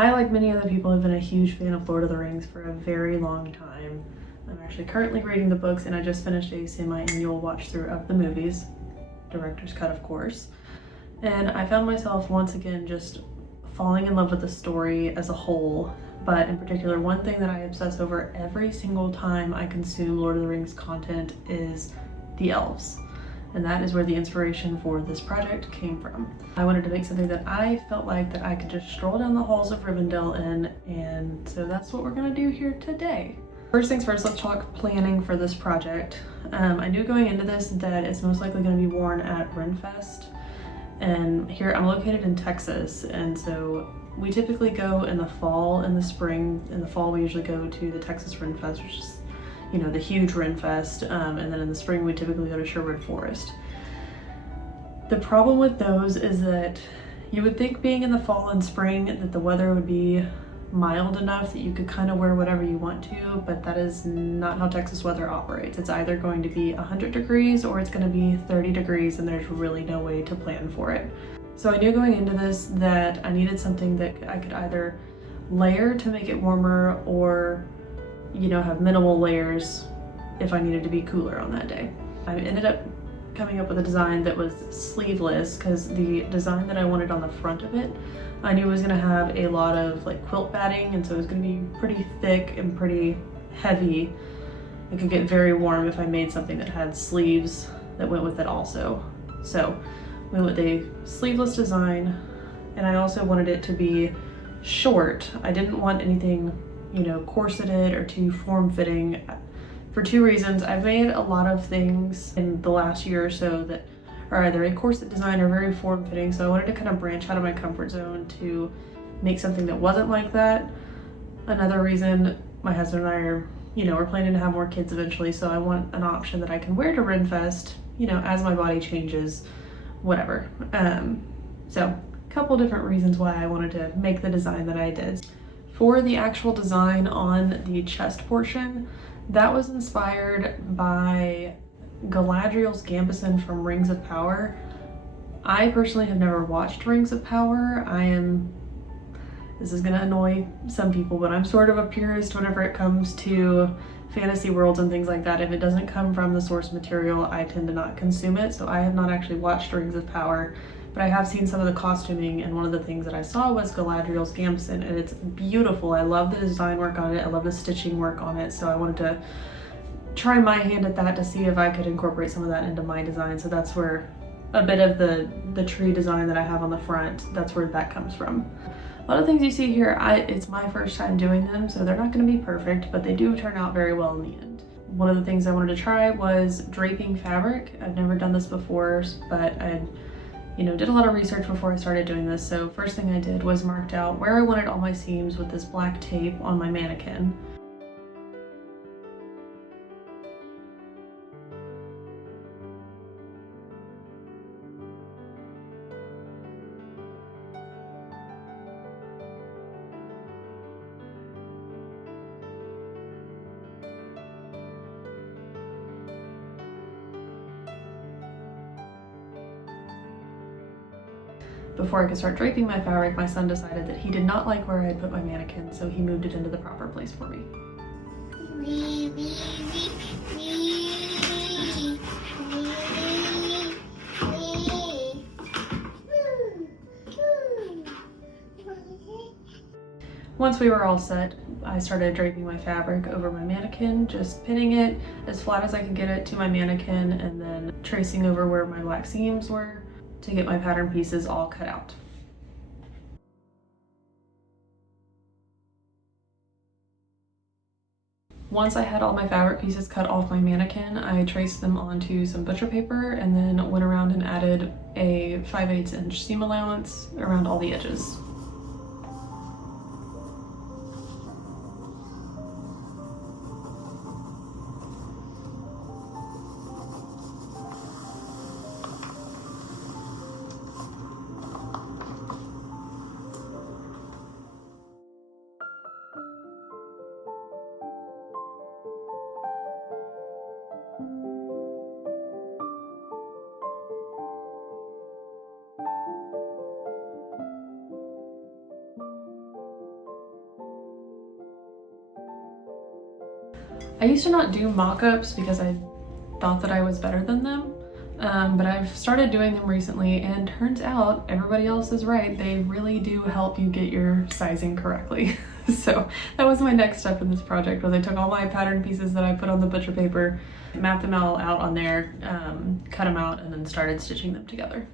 I, like many other people, have been a huge fan of Lord of the Rings for a very long time. I'm actually currently reading the books, and I just finished a semi-annual watch through of the movies, director's cut of course, and I found myself once again just falling in love with the story as a whole, but in particular one thing that I obsess over every single time I consume Lord of the Rings content is the elves. And that is where the inspiration for this project came from. I wanted to make something that I felt like that I could just stroll down the halls of Rivendell in, and so that's what we're gonna do here today. First things first, let's talk planning for this project. I knew going into this that it's most likely gonna be worn at Renfest, and here I'm located in Texas, and so we typically go in the fall and the spring. In the fall we usually go to the Texas Renfest, which is, you know, the huge Renfest, and then in the spring we typically go to Sherwood Forest. The problem with those is that you would think being in the fall and spring that the weather would be mild enough that you could kind of wear whatever you want to, but that is not how Texas weather operates. It's either going to be 100 degrees or it's going to be 30 degrees, and there's really no way to plan for it. So I knew going into this that I needed something that I could either layer to make it warmer or, you know, have minimal layers if I needed to be cooler on that day. I ended up coming up with a design that was sleeveless because the design that I wanted on the front of it I knew it was gonna have a lot of like quilt batting, and so it was gonna be pretty thick and pretty heavy. It could get very warm if I made something that had sleeves that went with it also. So we went with a sleeveless design, and I also wanted it to be short. I didn't want anything, you know, corseted or too form-fitting for two reasons. I've made a lot of things in the last year or so that are either a corset design or very form-fitting, so I wanted to kind of branch out of my comfort zone to make something that wasn't like that. Another reason, my husband and I are, you know, we're planning to have more kids eventually, so I want an option that I can wear to Renfest, you know, as my body changes, whatever. So a couple different reasons why I wanted to make the design that I did. For the actual design on the chest portion, that was inspired by Galadriel's gambeson from Rings of Power. I personally have never watched Rings of Power. This is gonna annoy some people, but I'm sort of a purist whenever it comes to fantasy worlds and things like that. If it doesn't come from the source material, I tend to not consume it. So I have not actually watched Rings of Power, but I have seen some of the costuming, and one of the things that I saw was Galadriel's gambeson, and it's beautiful. I love the design work on it. I love the stitching work on it. So I wanted to try my hand at that to see if I could incorporate some of that into my design. So that's where a bit of the tree design that I have on the front, that's where that comes from. A lot of things you see here, it's my first time doing them, so they're not going to be perfect, but they do turn out very well in the end. One of the things I wanted to try was draping fabric. I've never done this before, but I, you know, did a lot of research before I started doing this. So first thing I did was marked out where I wanted all my seams with this black tape on my mannequin. Before I could start draping my fabric, my son decided that he did not like where I had put my mannequin, so he moved it into the proper place for me. Once we were all set, I started draping my fabric over my mannequin, just pinning it as flat as I could get it to my mannequin, and then tracing over where my black seams were to get my pattern pieces all cut out. Once I had all my fabric pieces cut off my mannequin, I traced them onto some butcher paper and then went around and added a 5/8 inch seam allowance around all the edges. I used to not do mock-ups because I thought that I was better than them, but I've started doing them recently, and turns out everybody else is right. They really do help you get your sizing correctly. So that was my next step in this project, was I took all my pattern pieces that I put on the butcher paper, mapped them all out on there, cut them out, and then started stitching them together.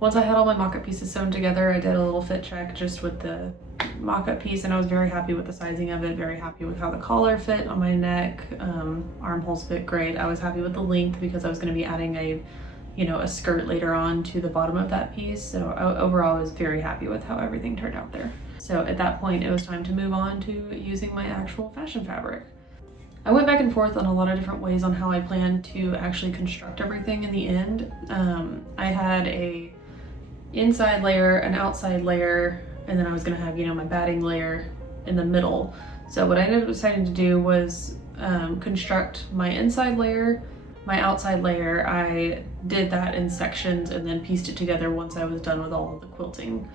Once I had all my mock-up pieces sewn together, I did a little fit check just with the mock-up piece, and I was very happy with the sizing of it, very happy with how the collar fit on my neck, armholes fit great. I was happy with the length because I was going to be adding a skirt later on to the bottom of that piece. So overall I was very happy with how everything turned out there. So at that point it was time to move on to using my actual fashion fabric. I went back and forth on a lot of different ways on how I plan to actually construct everything in the end. I had a inside layer, an outside layer, and then I was gonna have, my batting layer in the middle. So what I ended up deciding to do was construct my inside layer, my outside layer. I did that in sections and then pieced it together once I was done with all of the quilting.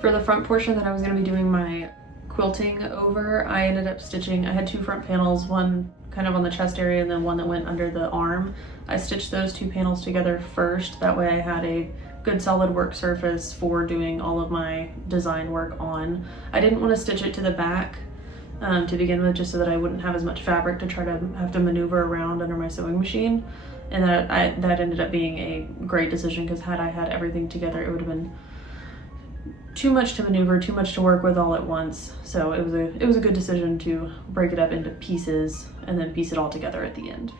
For the front portion that I was going to be doing my quilting over, I ended up stitching, I had two front panels, one kind of on the chest area and then one that went under the arm. I stitched those two panels together first, that way I had a good solid work surface for doing all of my design work on. I didn't want to stitch it to the back to begin with, just so that I wouldn't have as much fabric to try to have to maneuver around under my sewing machine. And that ended up being a great decision, because had I had everything together, it would have been too much to maneuver, too much to work with all at once. So it was a good decision to break it up into pieces and then piece it all together at the end.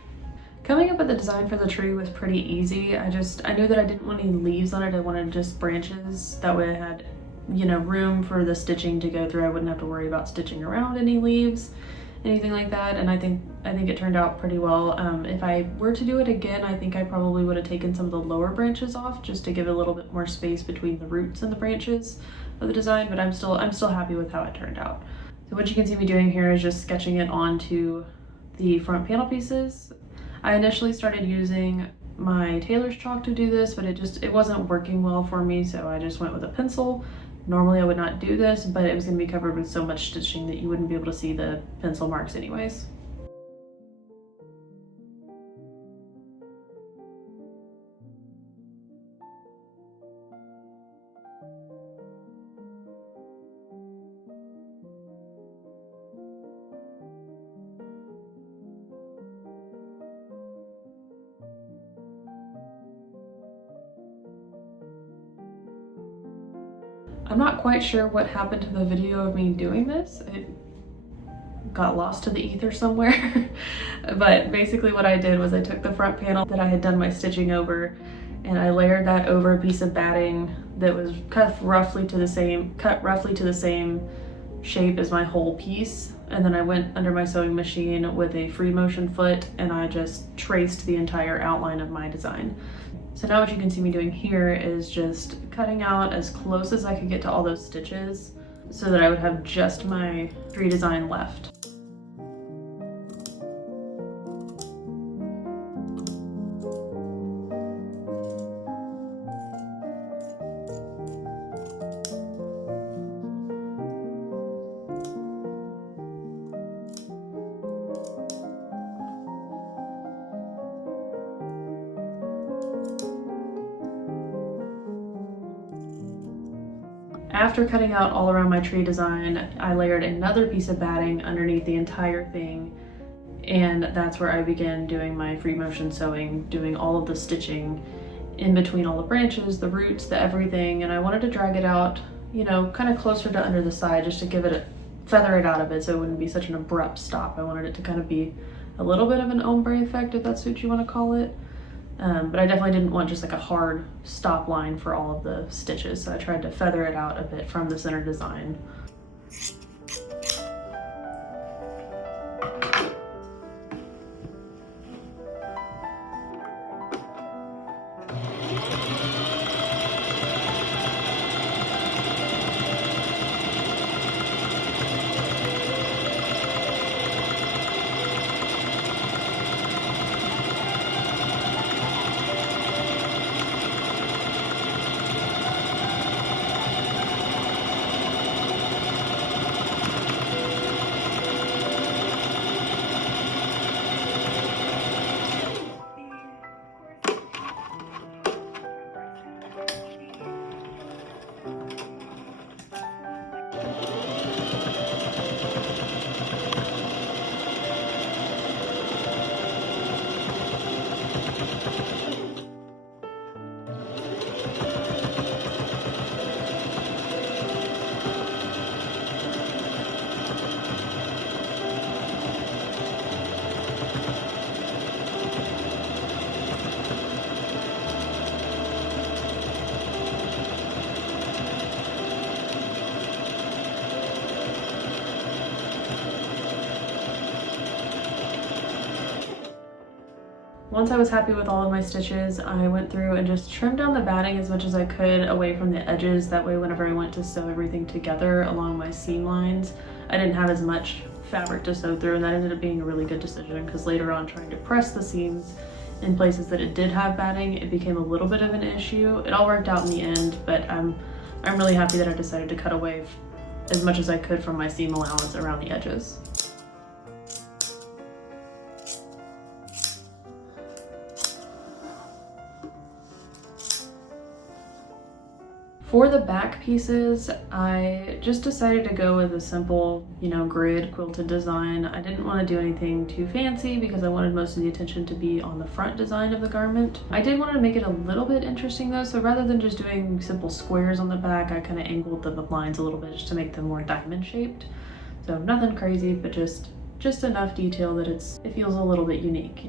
Coming up with the design for the tree was pretty easy. I knew that I didn't want any leaves on it. I wanted just branches. That way I had, room for the stitching to go through. I wouldn't have to worry about stitching around any leaves. anything like that, and I think it turned out pretty well. If I were to do it again, I think I probably would have taken some of the lower branches off just to give a little bit more space between the roots and the branches of the design, but I'm still happy with how it turned out. So what you can see me doing here is just sketching it onto the front panel pieces. I initially started using my tailor's chalk to do this, but it wasn't working well for me, so I just went with a pencil. Normally I would not do this, but it was going to be covered with so much stitching that you wouldn't be able to see the pencil marks anyways. I'm not quite sure what happened to the video of me doing this. It got lost to the ether somewhere. But basically what I did was I took the front panel that I had done my stitching over and I layered that over a piece of batting that was cut roughly to the same shape as my whole piece. And then I went under my sewing machine with a free motion foot and I just traced the entire outline of my design. So now what you can see me doing here is just cutting out as close as I could get to all those stitches so that I would have just my tree design left. After cutting out all around my tree design, I layered another piece of batting underneath the entire thing, and that's where I began doing my free motion sewing, doing all of the stitching in between all the branches, the roots, the everything, and I wanted to drag it out, you know, kind of closer to under the side just to give it feather it out a bit so it wouldn't be such an abrupt stop. I wanted it to kind of be a little bit of an ombre effect, if that's what you want to call it. But I definitely didn't want just like a hard stop line for all of the stitches, so I tried to feather it out a bit from the center design. Once I was happy with all of my stitches, I went through and just trimmed down the batting as much as I could away from the edges. That way whenever I went to sew everything together along my seam lines, I didn't have as much fabric to sew through, and that ended up being a really good decision because later on trying to press the seams in places that it did have batting, it became a little bit of an issue. It all worked out in the end, but I'm really happy that I decided to cut away as much as I could from my seam allowance around the edges. For the back pieces, I just decided to go with a simple, grid quilted design. I didn't want to do anything too fancy because I wanted most of the attention to be on the front design of the garment. I did want to make it a little bit interesting though, so rather than just doing simple squares on the back, I kind of angled the lines a little bit just to make them more diamond shaped. So nothing crazy, but just enough detail that it feels a little bit unique,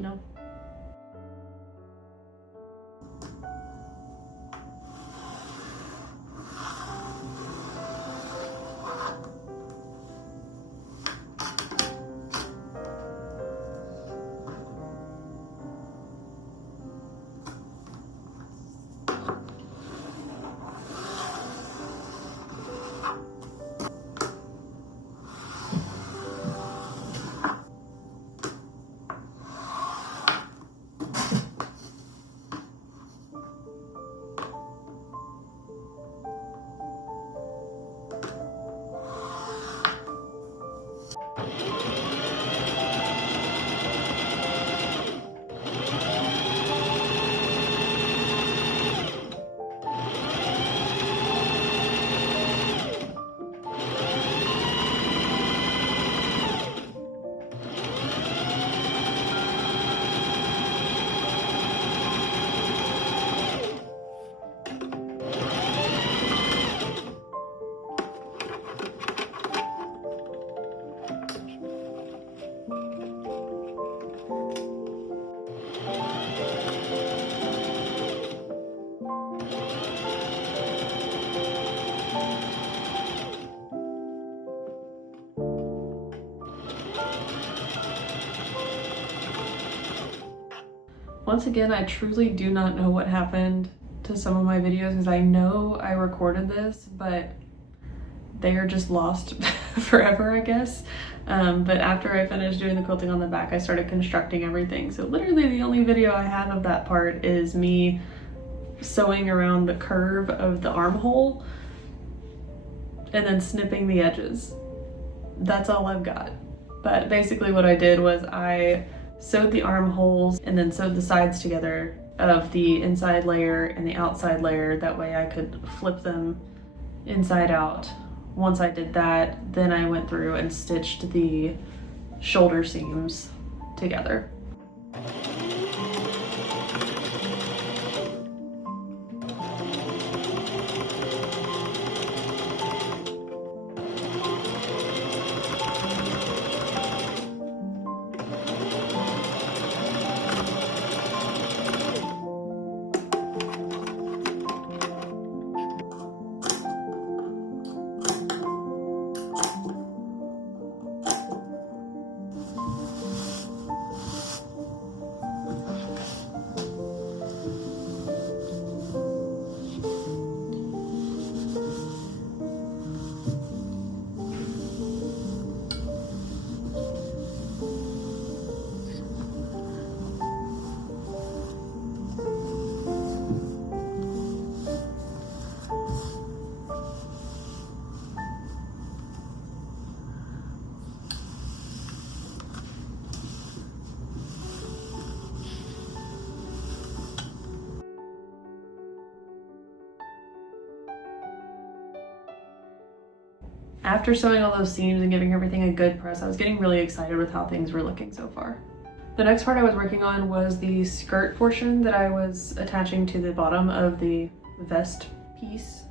Once again, I truly do not know what happened to some of my videos because I know I recorded this, but they are just lost forever, I guess. But after I finished doing the quilting on the back, I started constructing everything. So literally the only video I have of that part is me sewing around the curve of the armhole and then snipping the edges. That's all I've got. But basically what I did was I sewed the armholes and then sewed the sides together of the inside layer and the outside layer. That way I could flip them inside out. Once I did that, then I went through and stitched the shoulder seams together. After sewing all those seams and giving everything a good press, I was getting really excited with how things were looking so far. The next part I was working on was the skirt portion that I was attaching to the bottom of the vest piece.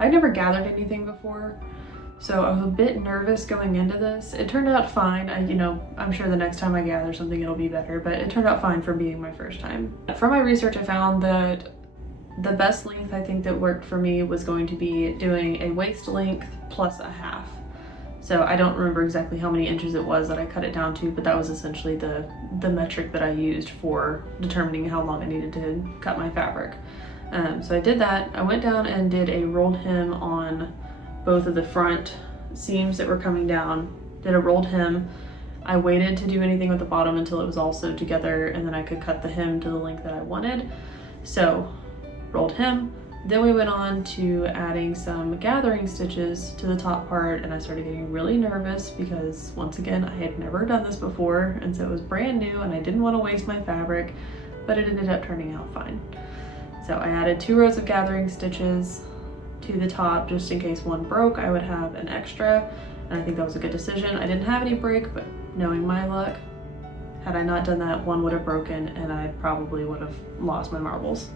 I'd never gathered anything before, so I was a bit nervous going into this. It turned out fine. I'm sure the next time I gather something it'll be better, but it turned out fine for being my first time. From my research, I found that the best length I think that worked for me was going to be doing a waist length plus a half. So I don't remember exactly how many inches it was that I cut it down to, but that was essentially the metric that I used for determining how long I needed to cut my fabric. So I did that. I went down and did a rolled hem on both of the front seams that were coming down, did a rolled hem. I waited to do anything with the bottom until it was all sewed together, and then I could cut the hem to the length that I wanted. So rolled hem. Then we went on to adding some gathering stitches to the top part, and I started getting really nervous because once again I had never done this before, and so it was brand new and I didn't want to waste my fabric, but it ended up turning out fine. So I added 2 rows of gathering stitches to the top just in case one broke. I would have an extra, and I think that was a good decision. I didn't have any break, but knowing my luck, had I not done that, one would have broken and I probably would have lost my marbles.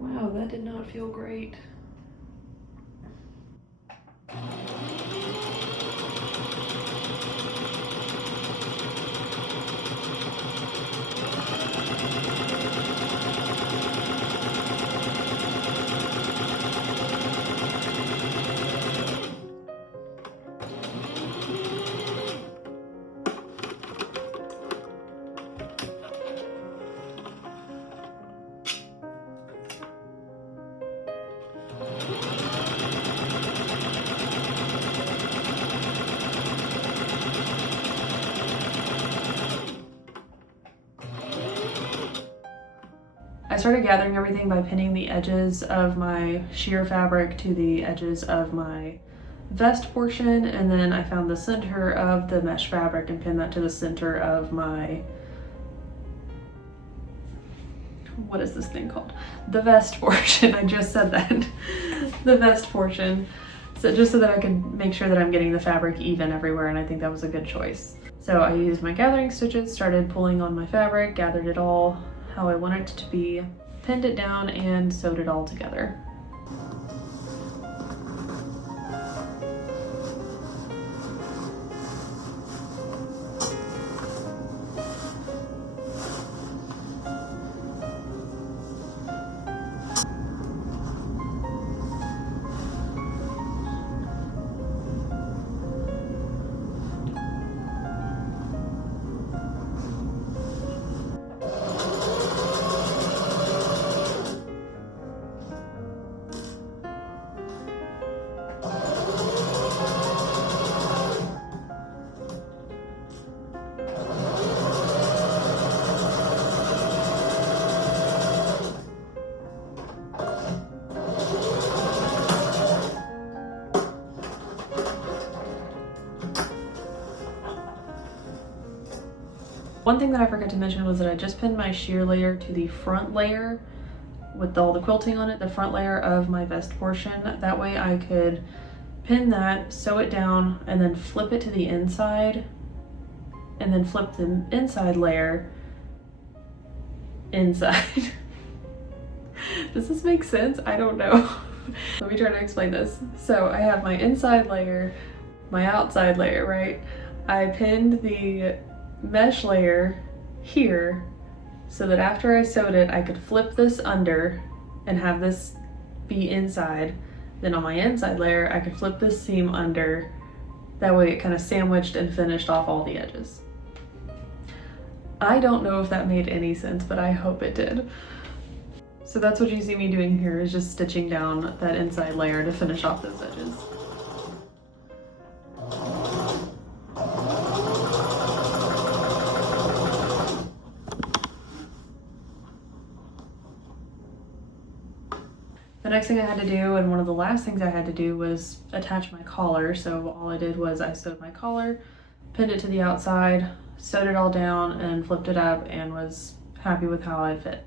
Wow, that did not feel great. I started gathering everything by pinning the edges of my sheer fabric to the edges of my vest portion, and then I found the center of the mesh fabric and pinned that to the center of my, what is this thing called? The vest portion. I just said that. The vest portion. So just so that I could make sure that I'm getting the fabric even everywhere, and I think that was a good choice. So I used my gathering stitches, started pulling on my fabric, gathered it all how I wanted it to be, pinned it down, and sewed it all together. One thing that I forgot to mention was that I just pinned my sheer layer to the front layer with all the quilting on it, the front layer of my vest portion. That way I could pin that, sew it down, and then flip it to the inside, and then flip the inside layer inside. Does this make sense? I don't know. Let me try to explain this. So I have my inside layer, my outside layer, right? I pinned the mesh layer here so that after I sewed it, I could flip this under and have this be inside. Then on my inside layer, I could flip this seam under. That way it kind of sandwiched and finished off all the edges. I don't know if that made any sense, but I hope it did. So that's what you see me doing here, is just stitching down that inside layer to finish off those edges. The next thing I had to do, and one of the last things I had to do, was attach my collar. So all I did was I sewed my collar, pinned it to the outside, sewed it all down, and flipped it up, and was happy with how it fit.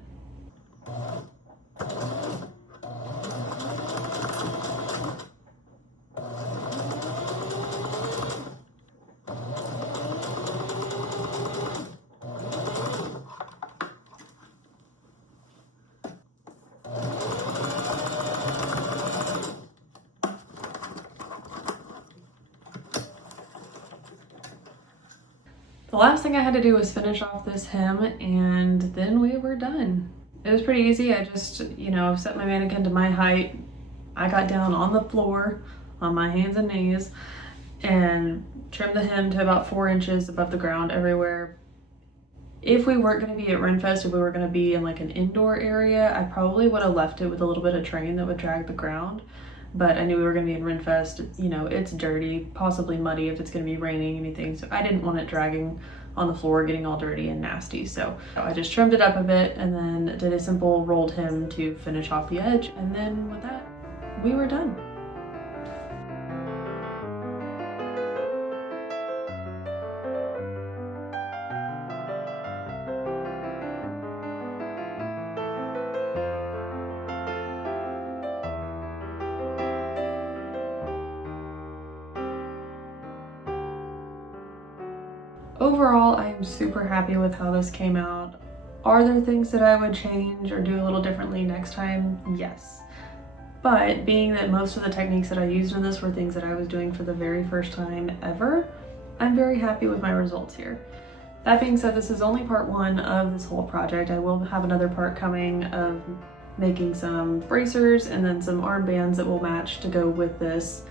The last thing I had to do was finish off this hem, and then we were done. It was pretty easy. I just, set my mannequin to my height. I got down on the floor on my hands and knees and trimmed the hem to about 4 inches above the ground everywhere. If we weren't going to be at Renfest, if we were going to be in like an indoor area, I probably would have left it with a little bit of train that would drag the ground. But I knew we were going to be in Renfest. It's dirty, possibly muddy if it's going to be raining, anything. So I didn't want it dragging on the floor, getting all dirty and nasty. So I just trimmed it up a bit and then did a simple rolled hem to finish off the edge. And then with that, we were done. Overall, I am super happy with how this came out. Are there things that I would change or do a little differently next time? Yes. But being that most of the techniques that I used in this were things that I was doing for the very first time ever, I'm very happy with my results here. That being said, this is only part 1 of this whole project. I will have another part coming of making some bracers and then some armbands that will match to go with this.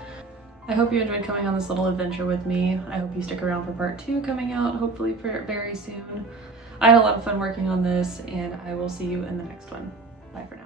I hope you enjoyed coming on this little adventure with me. I hope you stick around for part 2 coming out, hopefully very soon. I had a lot of fun working on this, and I will see you in the next one. Bye for now.